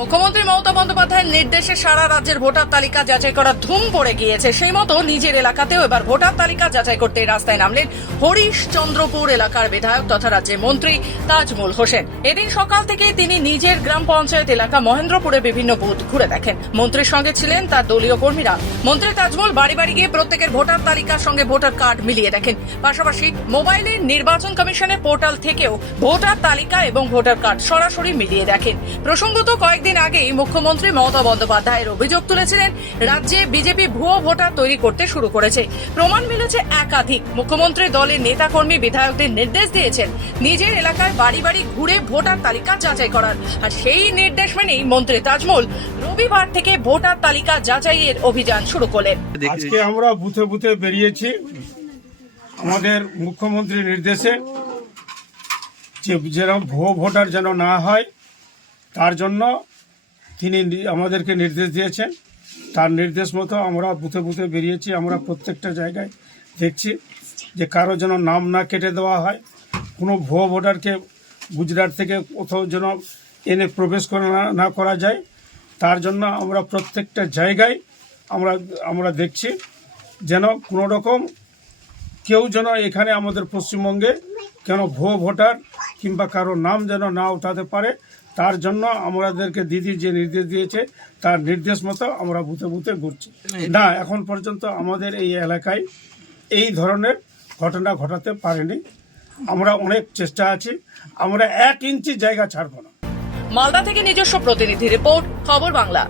মুখ্যমন্ত্রী মমতা বন্দ্যোপাধ্যায়ের নির্দেশে সারা রাজ্যের ভোটার তালিকা যাচাই করার ধুম পড়ে গিয়েছে। সেই মতো নিজের এলাকাতেও এবার ভোটার তালিকা যাচাই করতে রাস্তায় নামলেন হরিশচন্দ্রপুর এলাকার বিধায়ক তথা রাজ্যের মন্ত্রী তাজমুল হোসেন। এদিন সকাল থেকে তিনি নিজের গ্রাম পঞ্চায়েত এলাকা মহেন্দ্রপুরে বিভিন্ন বুথ ঘুরে দেখেন। মন্ত্রীর সঙ্গে ছিলেন তার দলীয় কর্মীরা। মন্ত্রী তাজমুল বাড়ি বাড়ি গিয়ে প্রত্যেকের ভোটার তালিকার সঙ্গে ভোটার কার্ড মিলিয়ে দেখেন। পাশাপাশি মোবাইলে নির্বাচন কমিশনের পোর্টাল থেকেও ভোটার তালিকা এবং ভোটার কার্ড সরাসরি মিলিয়ে দেখেন। প্রসঙ্গত কয়েকদিন আগেই মুখ্যমন্ত্রী মমতা বন্দ্যোপাধ্যায়ের অভিযোগ তুলেছিলেন রাজ্যে বিজেপি ভুয়ো ভোটার তৈরি করতে শুরু করেছে। প্রমাণ মিলেছে একাধিক। মুখ্যমন্ত্রী দলের নেতাকর্মী বিধায়কদের নির্দেশ দিয়েছেন নিজের এলাকায় বাড়ি বাড়ি ঘুরে ভোটার তালিকা যাচাই করার। আর সেই নির্দেশ মেনেই মন্ত্রী তাজমুল রবিবার থেকে ভোটার তালিকা যাচাইয়ের অভিযান শুরু করলেন। আজকে আমরা বুথে বুথে বেরিয়েছি আমাদের মুখ্যমন্ত্রীর নির্দেশে, যে যেরকম ভুয়ো ভোটার যেন না হয় তার জন্য তিনি আমাদেরকে নির্দেশ দিয়েছেন। তার নির্দেশ মতো আমরা বুথে বুথে বেরিয়েছি। আমরা প্রত্যেকটা জায়গায় দেখছি যে কারো যেন নাম না কেটে দেওয়া হয়, কোনো ভুয়ো ভোটারকে গুজরাট থেকে কোথাও যেন এনে প্রবেশ না করা যায়। তার জন্য আমরা প্রত্যেকটা জায়গায় আমরা দেখছি যেন কোনো রকম কেউ যেন এখানে আমাদের পশ্চিমবঙ্গে কেন ভুয়ো ভোটার কিংবা কারো নাম যেন না উঠাতে পারে, তার জন্য আমাদেরকে দিদি যে নির্দেশ দিয়েছে তার নির্দেশ মতো আমরা বুথে বুথে ঘুরছি। না, এখন পর্যন্ত আমাদের এই এলাকায় এই ধরনের ঘটনা ঘটাতে পারেনি। আমরা অনেক চেষ্টা আছি, আমরা 1 ইঞ্চি জায়গা ছাড়ব না। মালদা থেকে নিজস্ব প্রতিনিধি রিপোর্ট, খবর বাংলা।